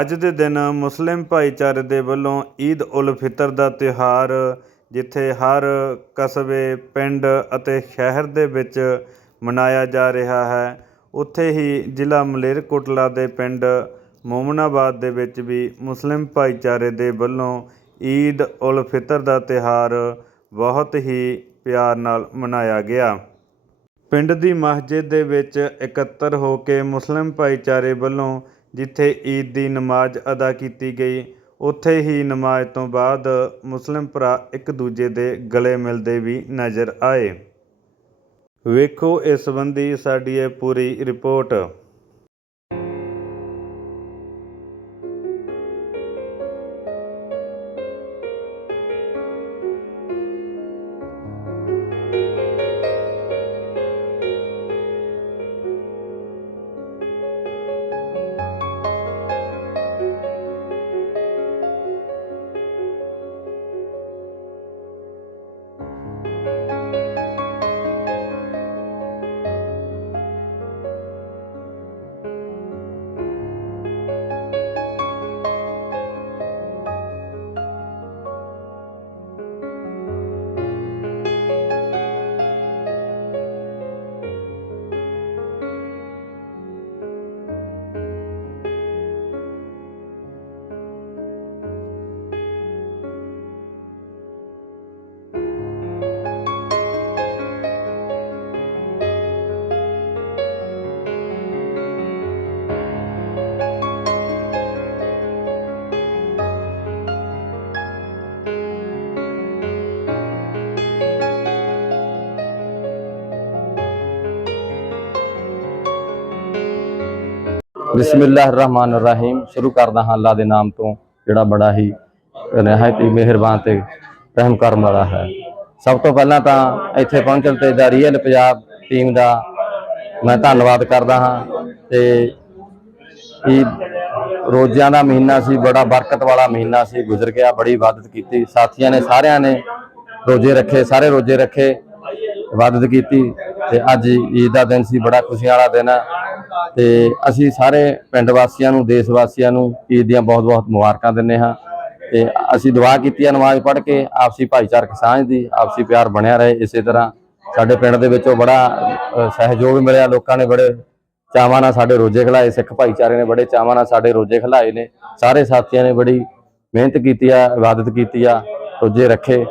ਅੱਜ ਦੇ ਦਿਨ ਮੁਸਲਿਮ ਭਾਈਚਾਰੇ ਦੇ ਵੱਲੋਂ ਈਦ ਉਲ ਫਿਤਰ ਦਾ ਤਿਉਹਾਰ, ਜਿੱਥੇ ਹਰ ਕਸਬੇ, ਪਿੰਡ ਅਤੇ ਸ਼ਹਿਰ ਦੇ ਵਿੱਚ ਮਨਾਇਆ ਜਾ ਰਿਹਾ ਹੈ। ਉੱਥੇ ਹੀ ਜ਼ਿਲ੍ਹਾ ਮਲੇਰਕੋਟਲਾ ਦੇ ਪਿੰਡ ਮੋਮਨਾਬਾਦ ਦੇ ਵਿੱਚ ਵੀ ਮੁਸਲਿਮ ਭਾਈਚਾਰੇ ਦੇ ਵੱਲੋਂ ਈਦ ਉਲ ਫਿਤਰ ਦਾ ਤਿਉਹਾਰ ਬਹੁਤ ਹੀ ਪਿਆਰ ਨਾਲ ਮਨਾਇਆ ਗਿਆ। ਪਿੰਡ ਦੀ ਮਸਜਿਦ ਦੇ ਵਿੱਚ ਇਕੱਤਰ ਹੋ ਕੇ ਮੁਸਲਿਮ ਭਾਈਚਾਰੇ ਵੱਲੋਂ ਜਿੱਥੇ ਈਦ ਦੀ ਨਮਾਜ਼ ਅਦਾ ਕੀਤੀ ਗਈ, ਉੱਥੇ ਹੀ ਨਮਾਜ਼ ਤੋਂ ਬਾਅਦ ਮੁਸਲਿਮ ਭਰਾ ਇੱਕ ਦੂਜੇ ਦੇ ਗਲੇ ਮਿਲਦੇ ਵੀ ਨਜ਼ਰ ਆਏ। ਵੇਖੋ ਇਸ ਸੰਬੰਧੀ ਸਾਡੀ ਇਹ ਪੂਰੀ ਰਿਪੋਰਟ। ਬਿਸਮਿਲ੍ਲਾਹਿਰਰਹਿਮਾਨਿਰਰਹੀਮ। ਸ਼ੁਰੂ ਕਰਦਾ ਹਾਂ ਅੱਲਾ ਦੇ ਨਾਮ ਤੋਂ, ਜਿਹੜਾ ਬੜਾ ਹੀ ਨਿਹਾਇਤ ਹੀ ਮਿਹਰਬਾਨ ਤੇ ਰਹਿਮ ਕਰਨ ਵਾਲਾ ਹੈ। ਸਭ ਤੋਂ ਪਹਿਲਾਂ ਤਾਂ ਇੱਥੇ ਪਹੁੰਚਣ ਤੇ ਦਾ ਰੀਅਲ ਪੰਜਾਬ ਟੀਮ ਦਾ ਮੈਂ ਧੰਨਵਾਦ ਕਰਦਾ ਹਾਂ ਤੇ ਇਹ ਰੋਜ਼ਿਆਂ ਦਾ ਮਹੀਨਾ ਸੀ, ਬੜਾ ਬਰਕਤ ਵਾਲਾ ਮਹੀਨਾ ਸੀ, ਗੁਜ਼ਰ ਗਿਆ, ਬੜੀ ਇਬਾਦਤ ਕੀਤੀ। ਸਾਥੀਆਂ ਨੇ ਸਾਰਿਆਂ ਨੇ ਰੋਜ਼ੇ ਰੱਖੇ, ਸਾਰੇ ਰੋਜ਼ੇ ਰੱਖੇ, ਇਬਾਦਤ ਕੀਤੀ ਤੇ ਅੱਜ ਈਦ ਦਾ ਦਿਨ ਸੀ, ਬੜਾ ਖੁਸ਼ੀਆਂ ਵਾਲਾ ਦਿਨ ਹੈ। ਤੇ ਅਸੀਂ ਸਾਰੇ ਪਿੰਡ ਵਾਸੀਆਂ ਨੂੰ, ਦੇਸ਼ ਵਾਸੀਆਂ ਨੂੰ ਈਦ ਦੀਆਂ ਬਹੁਤ-ਬਹੁਤ ਮੁਬਾਰਕਾਂ ਦਿੰਦੇ ਹਾਂ। ਤੇ ਅਸੀਂ ਦੁਆ ਕੀਤੀ ਹੈ ਨਮਾਜ਼ ਪੜ੍ਹ ਕੇ ਆਪਸੀ ਭਾਈਚਾਰਕ ਸਾਂਝ ਦੀ, ਆਪਸੀ ਪਿਆਰ ਬਣਿਆ ਰਹੇ ਇਸੇ ਤਰ੍ਹਾਂ। ਸਾਡੇ ਪਿੰਡ ਦੇ ਵਿੱਚੋਂ ਬੜਾ ਸਹਿਯੋਗ ਮਿਲਿਆ। ਲੋਕਾਂ ਨੇ ਬੜੇ ਚਾਵਾਂ ਨਾਲ ਸਾਡੇ ਰੋਜ਼ੇ ਖਲਾਏ। ਸਿੱਖ ਭਾਈਚਾਰੇ ਨੇ ਬੜੇ ਚਾਵਾਂ ਨਾਲ ਸਾਡੇ ਰੋਜ਼ੇ ਖਲਾਏ ਨੇ। ਸਾਰੇ ਸਾਥੀਆਂ ਨੇ ਬੜੀ ਮਿਹਨਤ ਕੀਤੀ ਆ, ਇਬਾਦਤ ਕੀਤੀ ਆ, ਰੋਜ਼ੇ ਰੱਖੇ।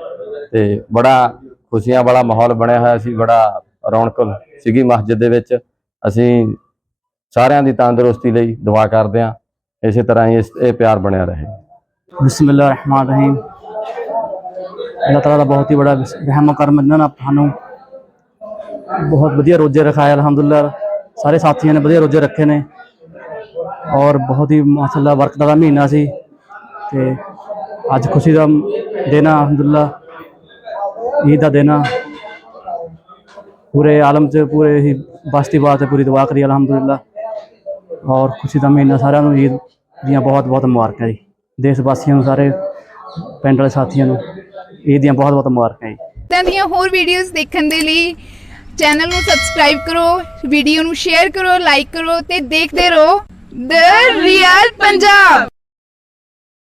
ਤੇ ਬੜਾ ਖੁਸ਼ੀਆਂ ਵਾਲਾ ਮਾਹੌਲ ਬਣਿਆ ਹੋਇਆ ਸੀ। ਬੜਾ ਰੌਣਕ ਸੀਗੀ ਮਸਜਿਦ ਦੇ ਵਿੱਚ। ਅਸੀਂ ਸਾਰਿਆਂ ਦੀ ਤੰਦਰੁਸਤੀ ਲਈ ਦੁਆ ਕਰਦੇ ਹਾਂ। ਇਸੇ ਤਰ੍ਹਾਂ ਹੀ ਇਸ- ਇਹ ਪਿਆਰ ਬਣਿਆ ਰਹੇ। ਬਿਸਮਿਲ੍ਲਾ ਰਹਿਮਾਨ ਰਹੀਮ। ਅੱਲਾਹ ਤਾਲਾ ਦਾ ਬਹੁਤ ਹੀ ਬੜਾ ਰਹਿਮ ਕਰਮ ਇਹਨਾਂ ਨੇ ਸਾਨੂੰ ਬਹੁਤ ਵਧੀਆ ਰੋਜ਼ੇ ਰਖਾਏ, ਅਲਹਮਦੁਲਿਲਾ। ਸਾਰੇ ਸਾਥੀਆਂ ਨੇ ਵਧੀਆ ਰੋਜ਼ੇ ਰੱਖੇ ਨੇ। ਔਰ ਬਹੁਤ ਹੀ ਮਾਸ਼ਾਅੱਲਾ ਵਰਕ ਦਾ ਮਹੀਨਾ ਸੀ। ਤੇ ਅੱਜ ਖੁਸ਼ੀ ਦਾ ਦਿਨ ਆ, ਅਲਹਮਦੁਲਿਲਾ। ਈਦ ਦਾ ਦਿਨ ਆ। ਪੂਰੇ ਆਲਮ 'ਚ, ਪੂਰੇ ਹੀ ਬਸਤੀ ਵਾਸਤੇ ਪੂਰੀ ਦੁਆ ਕਰੀ ਅਲਹਮਦੁਲਿਲਾ। ਔਰ ਖੁਸ਼ੀ ਦਾ ਮਹੀਨਾ ਸਾਰਿਆਂ ਨੂੰ ਈਦ ਦੀਆਂ ਬਹੁਤ ਬਹੁਤ ਮੁਬਾਰਕਾਂ ਜੀ। ਦੇਸ਼ ਵਾਸੀਆਂ ਨੂੰ ਸਾਰੇ, ਪਿੰਡ ਵਾਲੇ ਸਾਥੀਆਂ ਨੂੰ ਈਦ ਦੀਆਂ ਬਹੁਤ ਬਹੁਤ ਮੁਬਾਰਕਾਂ ਜੀ। ਇਦਾਂ ਦੀਆਂ ਹੋਰ ਵੀਡੀਓਜ਼ ਦੇਖਣ ਦੇ ਲਈ ਚੈਨਲ ਨੂੰ ਸਬਸਕ੍ਰਾਈਬ ਕਰੋ ਵੀਡੀਓ ਨੂੰ ਸ਼ੇਅਰ ਕਰੋ ਲਾਈਕ ਕਰੋ ਤੇ ਦੇਖਦੇ ਰਹੋ। ਦ ਰੀਅਲ ਪੰਜਾਬ